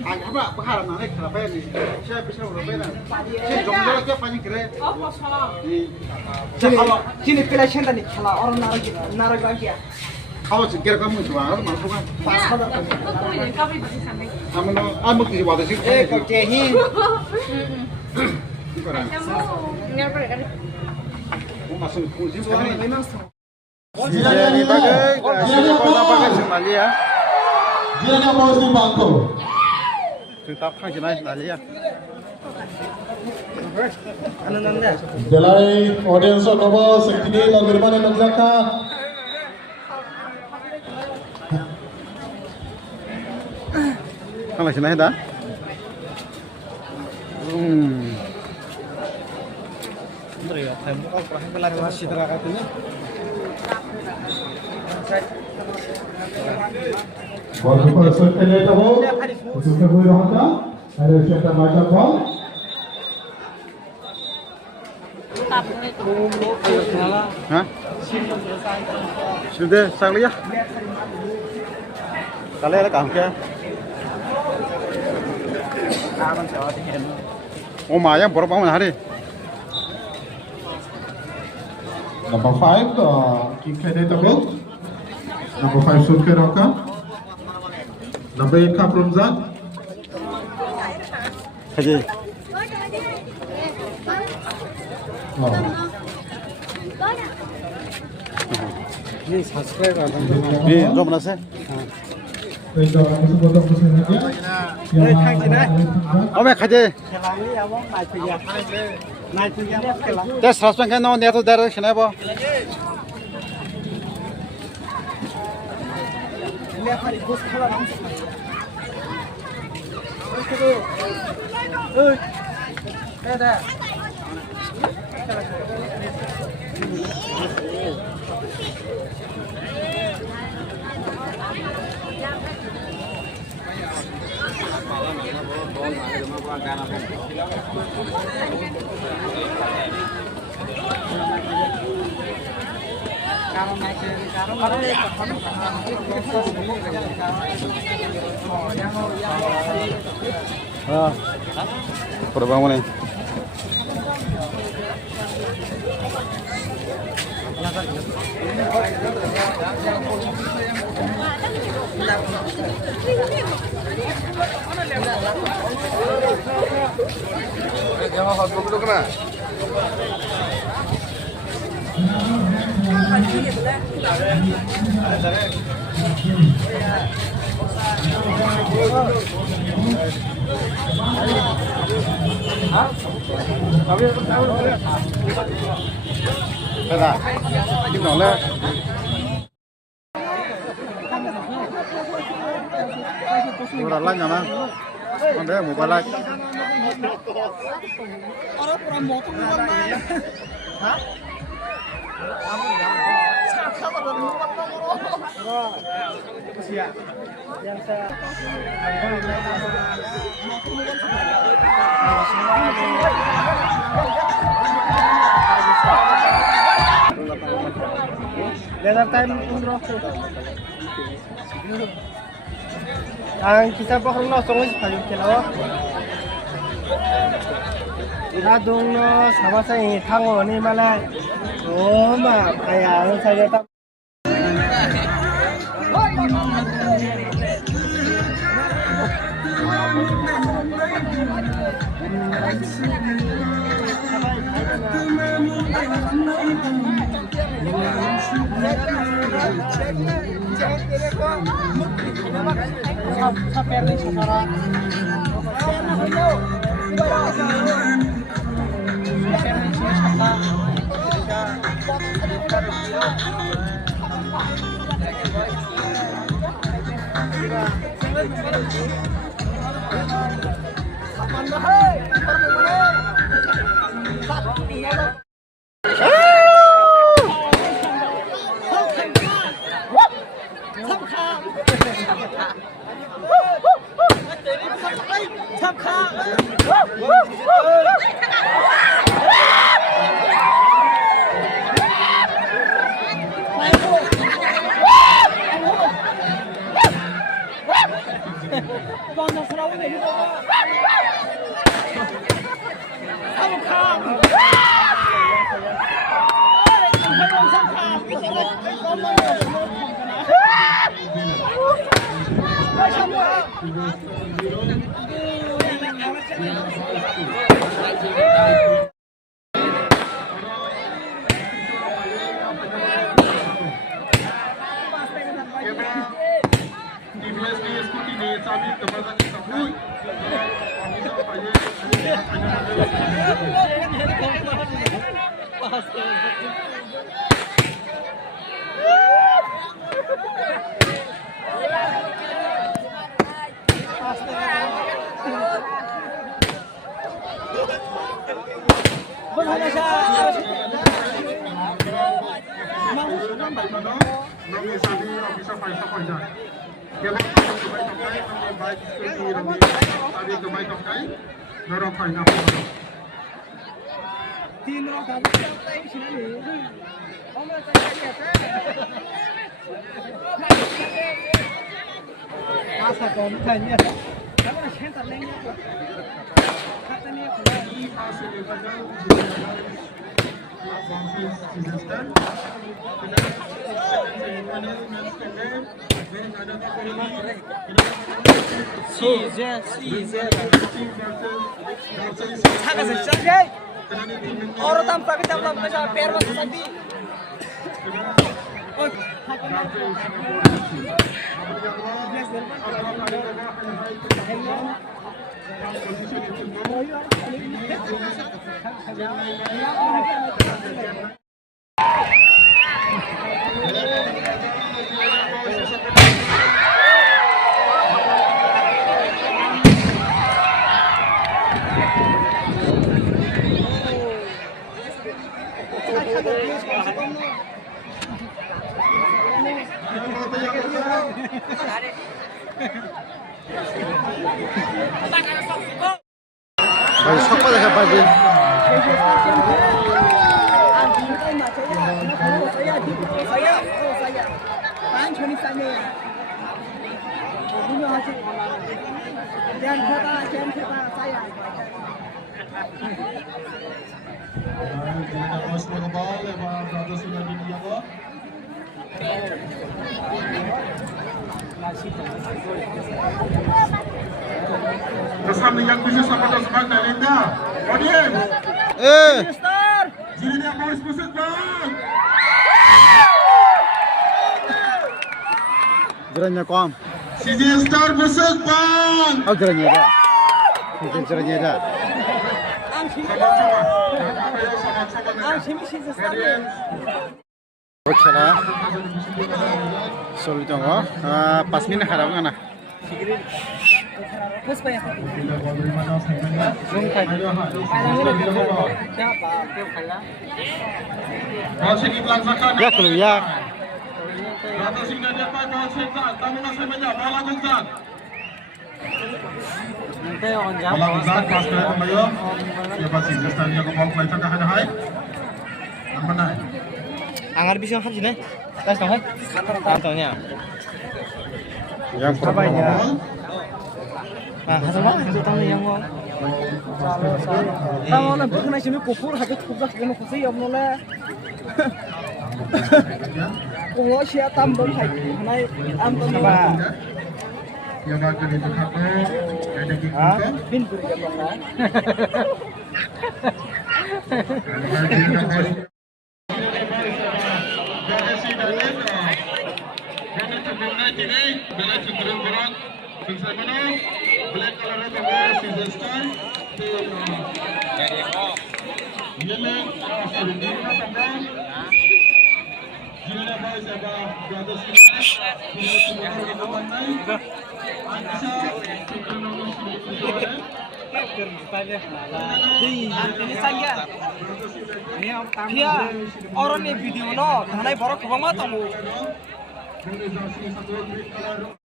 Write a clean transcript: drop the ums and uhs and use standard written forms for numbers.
anh không là bahar mana kira apa ni? Saya bisa berapa ni? Saya jom jalan ke paling kira. Sini pilihan tadi kalau orang narik lagi ya. Kalau sekira kamu coba, mana bukan? Kamu no, kamu kiri wadah sih. Kau cehin. Masuk kunci Soalnya sekarang. memang Ini bagai, sini kau bagai semali ya. Dia nak mau di bangko. Kita kang jenai nali ya. ananda. Jalai audience of Nova Sekini Lagirman and Nagzaka. Kang jenai dah. Bener ya, tembok kok kurang pelan masih terakatnya. Ball for circulate the ball. Suka boleh rahata. Ada siapa macam ball? Hah? Sudah sang liya. Kali ada kang ke? Oh maya berapa mana hari? Number 5, King Kennedy the ball. Number 5 Sulke Roka. Number 8 Kaprumzan. Kaji. Oh. Ini subscribe ada. Ni jom mana se? Itu masuk botol pusing aja. Kang jenai. Oh me kaji. Kelani ya mau naik punya. Naik punya kelang. Tes raspan kan no neto direction apa? Lihat hari bos kalah langsung. Ada. Berapa mana? Jangan hot dulu kena. Dah, kita nak. Orang lain mana? Mana mobile lain? Orang pura motor luar mana? Hah? Yang saya Leather time umroh. Ang kita pa kung nosong is payung kilo. Iradong no sama sa itango ni malay. Oh ma, kaya ang saya tak. Orang tanpa kita belum bisa permas tadi. 석바닥 해봐야지. Bersama yang bisa sama semangat Linda. Audience. Jirinya boys musik bang. Geranya kom. CJ Star musik bang. Oh geranya ada. Geranya ada. Oh खेला सोलि दङ 5 minute खाराबो ना Ya keluar. Angar bisa kan sini? Tas tahu? Kantongnya. Yang Apanya? Nah, hasil mana? Hasil tahu yang mau. Tahu lah, bukan cuma kupur, habis kupur kena kusi yang mulai. Kalau siapa tambah hai, naik tambah apa? Yang akan ditukar ada di Bin beri jambang lah. Ini saya. Dia orang ni video no, tanai baru kebama tamu.